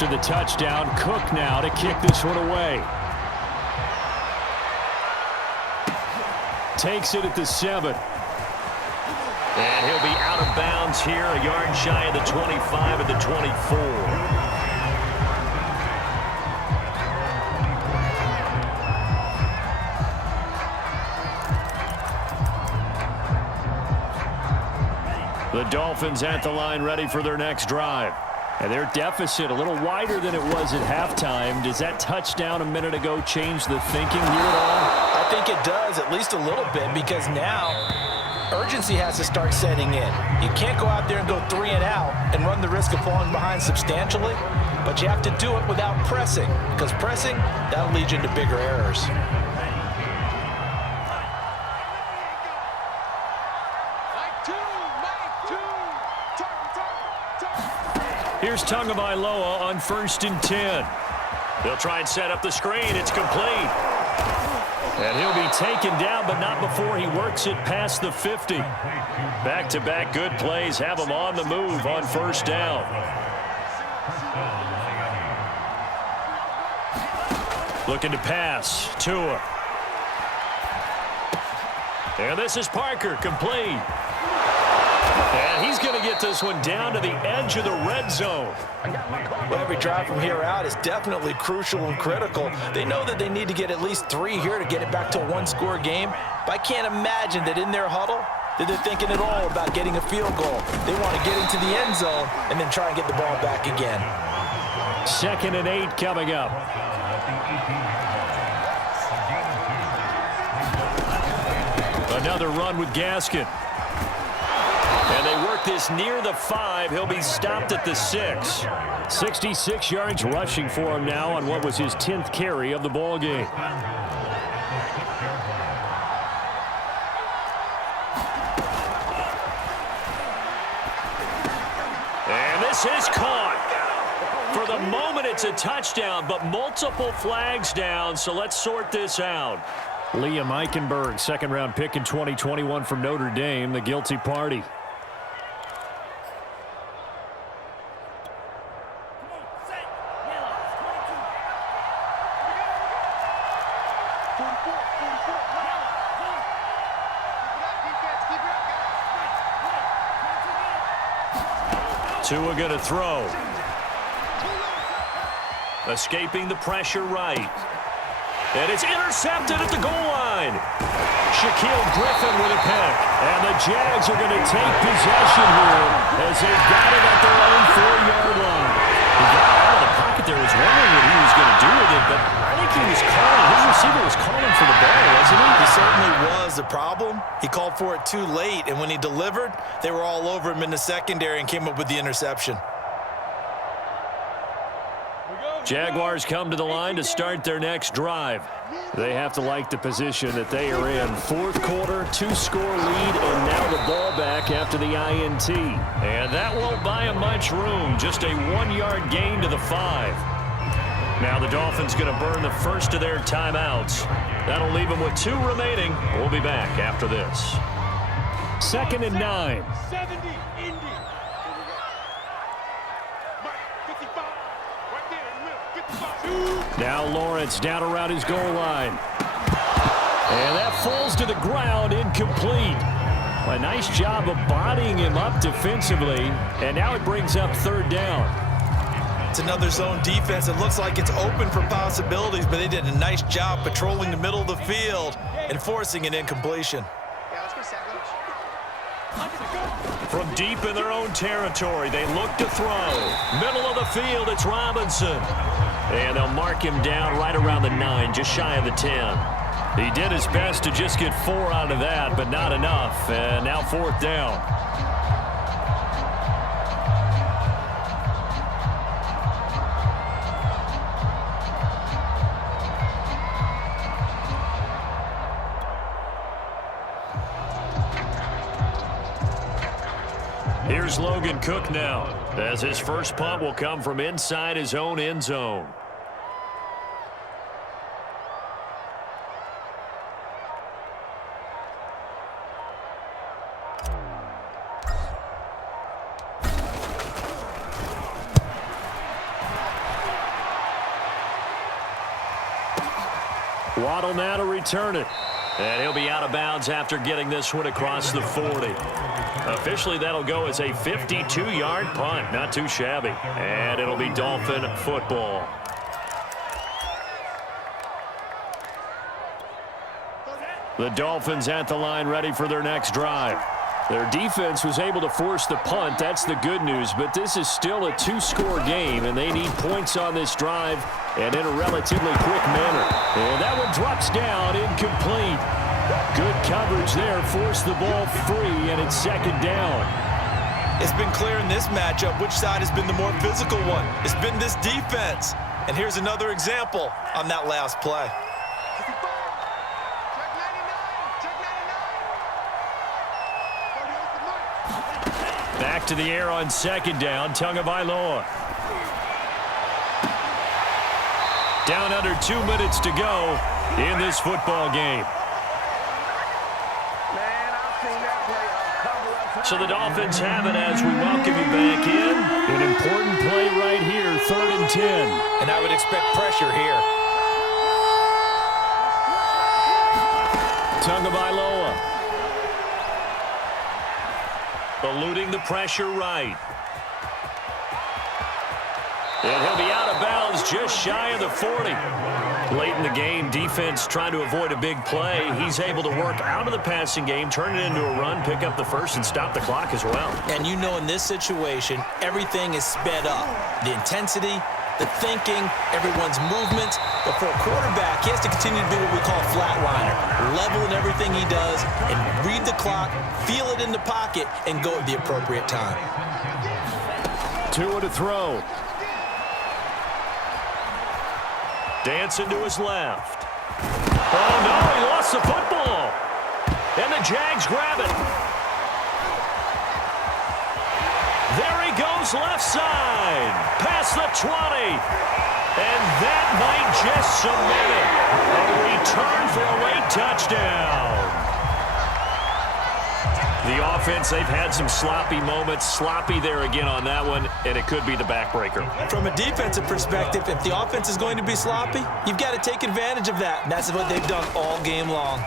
after the touchdown. Cook now to kick this one away. Takes it at the 7. And he'll be out of bounds here, a yard shy of the 25 at the 24. The Dolphins at the line ready for their next drive. And their deficit a little wider than it was at halftime. Does that touchdown a minute ago change the thinking here at all? I think it does, at least a little bit, because now urgency has to start setting in. You can't go out there and go 3 and out and run the risk of falling behind substantially, but you have to do it without pressing, because pressing, that'll lead you into bigger errors. Here's Tagovailoa on 1st and 10. They'll try and set up the screen. It's complete. And he'll be taken down, but not before he works it past the 50. Back-to-back good plays have him on the move on 1st down. Looking to pass. Tua. And this is Parker, complete. And he's going to get this one down to the edge of the red zone. Well, every drive from here out is definitely crucial and critical. They know that they need to get at least 3 here to get it back to a one-score game. But I can't imagine that in their huddle that they're thinking at all about getting a field goal. They want to get into the end zone and then try and get the ball back again. 2nd and 8 coming up. Another run with Gaskin. And they work this near the 5. He'll be stopped at the 6. 66 yards rushing for him now on what was his 10th carry of the ball game. And this is caught. For the moment, it's a touchdown, but multiple flags down, so let's sort this out. Liam Eichenberg, 2nd-round pick in 2021 from Notre Dame, the guilty party. Tua going to throw. Escaping the pressure right. And it's intercepted at the goal line. Shaquille Griffin with a pick. And the Jags are going to take possession here as they've got it at their own 4-yard line. He got out of the pocket there. Was wondering what he was going to do with it, but I think he was calling. His receiver was calling for the ball, wasn't he? He certainly was. The problem, he called for it too late, and when he delivered, they were all over him in the secondary and came up with the interception. Jaguars come to the line to start their next drive. They have to like the position that they are in. 4th quarter, 2-score lead, and now the ball back after the INT. And that won't buy them much room. Just a 1-yard gain to the 5. Now the Dolphins going to burn the first of their timeouts. That'll leave them with 2 remaining. We'll be back after this. 2nd and 9. 70, Indy. Now Lawrence down around his goal line. And that falls to the ground, incomplete. A nice job of bodying him up defensively. And now it brings up 3rd down. It's another zone defense. It looks like it's open for possibilities, but they did a nice job patrolling the middle of the field and forcing an incompletion. From deep in their own territory, they look to throw. Middle of the field, it's Robinson. And they'll mark him down right around the 9, just shy of the 10. He did his best to just get 4 out of that, but not enough. And now 4th down. Here's Logan Cook now, as his first punt will come from inside his own end zone. Waddle now to return it. And he'll be out of bounds after getting this one across the 40. Officially, that'll go as a 52-yard punt. Not too shabby. And it'll be Dolphin football. The Dolphins at the line ready for their next drive. Their defense was able to force the punt. That's the good news. But this is still a two-score game, and they need points on this drive and in a relatively quick manner. And that one drops down, incomplete. Good coverage there. Forced the ball free, and it's second down. It's been clear in this matchup which side has been the more physical one. It's been this defense. And here's another example on that last play. Back to the air on second down. Tagovailoa. Down under 2 minutes to go in this football game. So the Dolphins have it as we welcome you back in. An important play right here, 3rd and 10. And I would expect pressure here. Tagovailoa. Eluding the pressure right. And he'll be out of bounds just shy of the 40. Late in the game, defense trying to avoid a big play. He's able to work out of the passing game, turn it into a run, pick up the first, and stop the clock as well. And you know in this situation, everything is sped up. The intensity, the thinking, everyone's movement. But for a quarterback, he has to continue to be what we call a flatliner. Level in everything he does and read the clock, feel it in the pocket, and go at the appropriate time. Tua to throw. Dancing to his left. Oh, no, he lost the football. And the Jags grab it. There he goes left side. Past the 20. And that might just cement it. A return for a late touchdown. The offense, they've had some sloppy moments. Sloppy there again on that one, and it could be the backbreaker. From a defensive perspective, if the offense is going to be sloppy, you've got to take advantage of that. And that's what they've done all game long.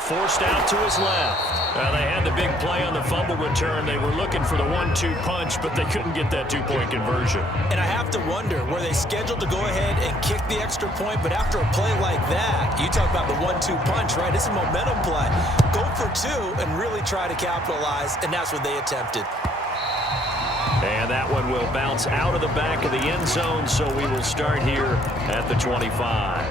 Forced out to his left. They had the big play on the fumble return. They were looking for the 1-2 punch, but they couldn't get that two-point conversion. And I have to wonder, were they scheduled to go ahead and kick the extra point? But after a play like that, you talk about the 1-2 punch, right? It's a momentum play. Go for two and really try to capitalize, and that's what they attempted. And that one will bounce out of the back of the end zone, so we will start here at the 25.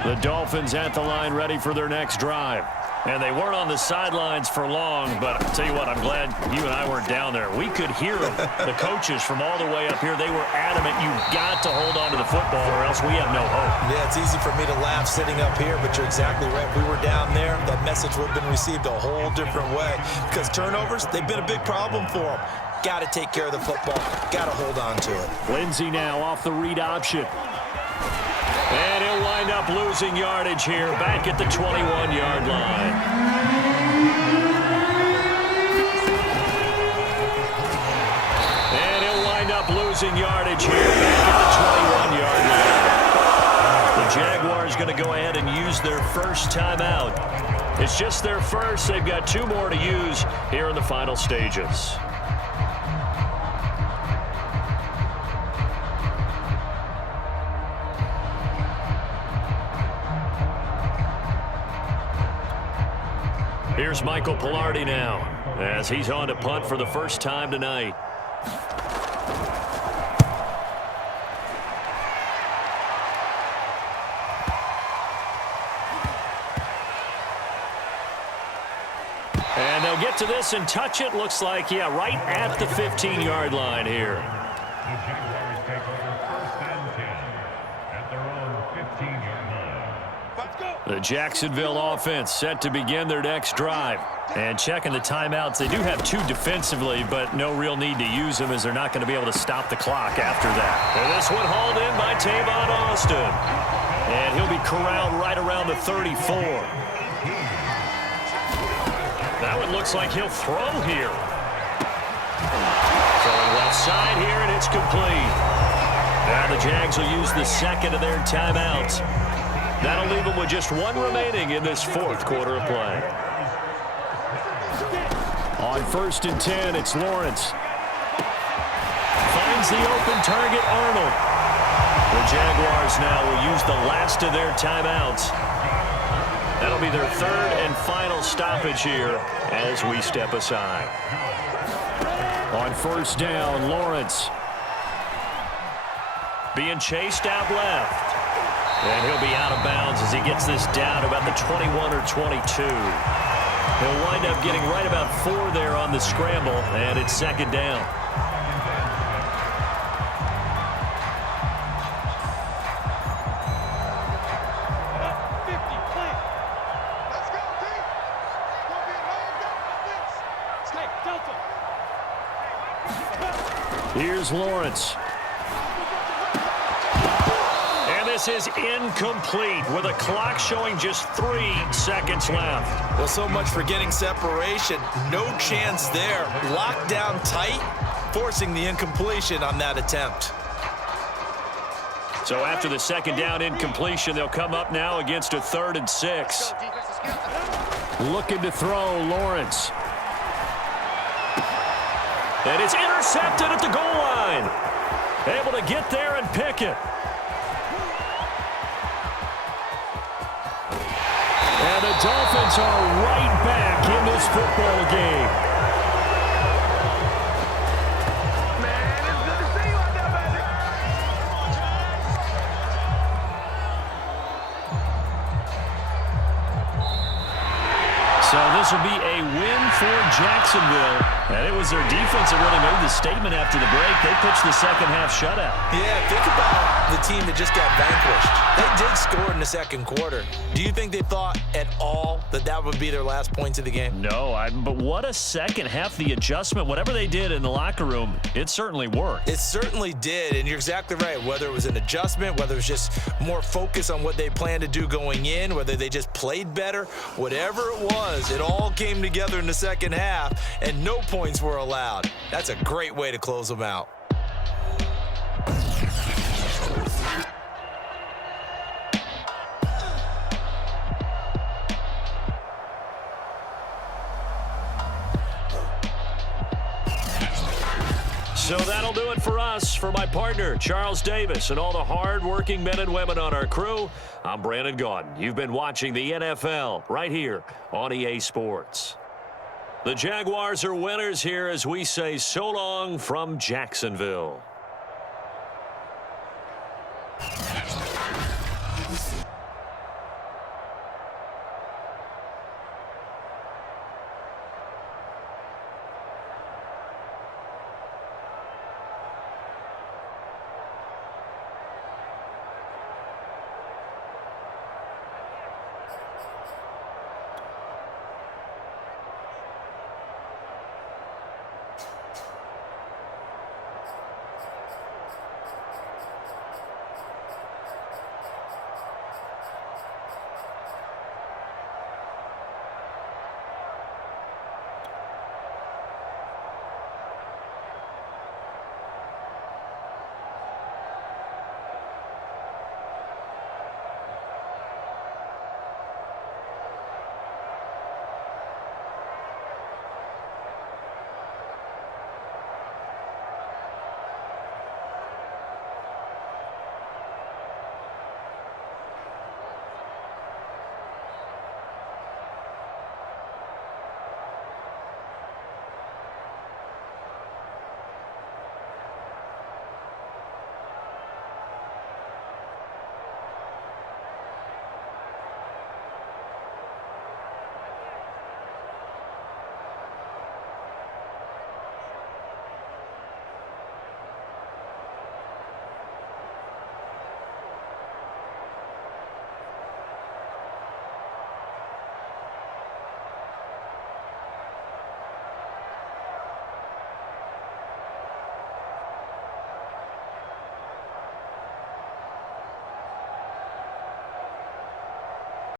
The Dolphins at the line ready for their next drive. And they weren't on the sidelines for long, but I'll tell you what, I'm glad you and I weren't down there. We could hear them, the coaches from all the way up here. They were adamant, you've got to hold on to the football or else we have no hope. Yeah, it's easy for me to laugh sitting up here, but you're exactly right. If we were down there, that message would have been received a whole different way. Because turnovers, they've been a big problem for them. Got to take care of the football. Got to hold on to it. Lindsey now off the read option. And he'll wind up losing yardage here back at the 21-yard line. And he'll wind up losing yardage here back at the 21-yard line. The Jaguars going to go ahead and use their first timeout. It's just their first. They've got two more to use here in the final stages. Here's Michael Pilardi now as he's on to punt for the first time tonight. And they'll get to this and touch it. Looks like, yeah, right at the 15-yard line here. The Jaguars take over 1st and 10 at their own 15-yard line. The Jacksonville offense set to begin their next drive. And checking the timeouts, they do have two defensively, but no real need to use them as they're not going to be able to stop the clock after that. And this one hauled in by Tavon Austin. And he'll be corralled right around the 34. That one looks like he'll throw here. Throwing well Offside here, and it's complete. Now the Jags will use the second of their timeouts. That'll leave them with just one remaining in this fourth quarter of play. On 1st and 10, it's Lawrence. Finds the open target, Arnold. The Jaguars now will use the last of their timeouts. That'll be their third and final stoppage here as we step aside. On 1st down, Lawrence. Being chased out left. And he'll be out of bounds as he gets this down about the 21 or 22. He'll wind up getting right about 4 there on the scramble, and it's second down. Here's Lawrence. And this is incomplete with a clock showing just 3 seconds left. Well, so much for getting separation. No chance there. Locked down tight, forcing the incompletion on that attempt. So after the second down incompletion, they'll come up now against a 3rd and 6. Looking to throw, Lawrence. And it's intercepted at the goal line. Able to get there and pick it. And the Dolphins are right back in this football game. So this will be a win for Jacksonville. And it was their defense that really made the statement after the break. They pitched the second half shutout. Yeah, think about the team that just got vanquished. They did score in the second quarter. Do you think they thought at all that that would be their last points of the game? No, but what a second half. The adjustment, whatever they did in the locker room, it certainly worked. It certainly did, and you're exactly right. Whether it was an adjustment, whether it was just more focus on what they planned to do going in, whether they just played better, whatever it was, it all came together in the second half, and no points were allowed. That's a great way to close them out. So that'll do it for us. For my partner, Charles Davis, and all the hard-working men and women on our crew, I'm Brandon Gaudin. You've been watching the NFL right here on EA Sports. The Jaguars are winners here as we say so long from Jacksonville.